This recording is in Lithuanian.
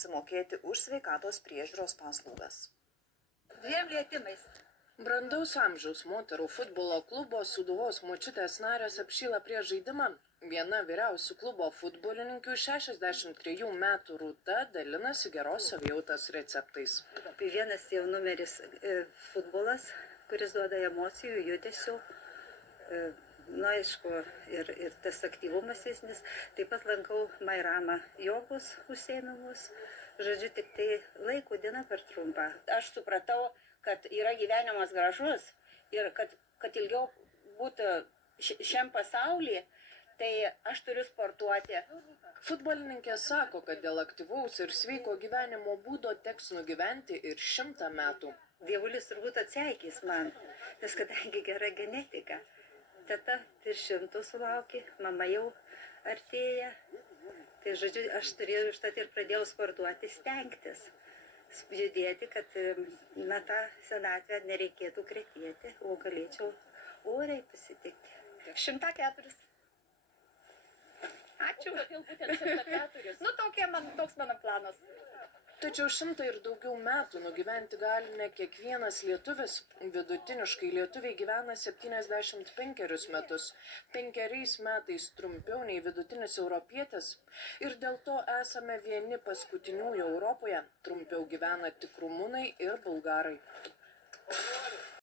apsimokėti už sveikatos priežiūros paslaugas. 2 lietimais. Brandaus amžiaus moterų futbolo klubo Sūduvos močiutės narės apšyla prieš žaidimą. Viena vyriausių klubo futbolininkų 63 metų Rūta dalinasi geros savijautos receptais. Vienas jau numeris futbolas, kuris duoda emocijų, judesių. Na, aišku, ir tas aktyvumas fizinis. Taip pat lankau Mairamą jogos užsiėmimus. Žodžiu, tik tai laiko diena per trumpą. Aš supratau, kad yra gyvenimas gražus ir kad ilgiau būtų šiam pasaulyje, tai aš turiu sportuoti. Futbolininkė sako, kad dėl aktyvaus ir sveiko gyvenimo būdo teks nugyventi ir 100 metų. Dievulis turbūt atseikys man, nes kadangi gera genetika. Teta ir 100 sulaukė, mama jau artėja. Tai žodžiu, aš turėjau užtat ir pradėjau sportuoti, stengtis. Judėti, kad tą senatvę nereikėtų kretėti, o galėčiau oriai pasitikti. 104. Ačiū. Kodėl būtent 104? Toks mano planas. Tačiau 100 ir daugiau metų nugyventi gali ne kiekvienas lietuvis. Vidutiniškai lietuviai gyvena 75 metus, 5 metais trumpiau nei vidutinis europietis. Ir dėl to esame vieni paskutiniųjų Europoje. Trumpiau gyvena tik rumunai ir bulgarai.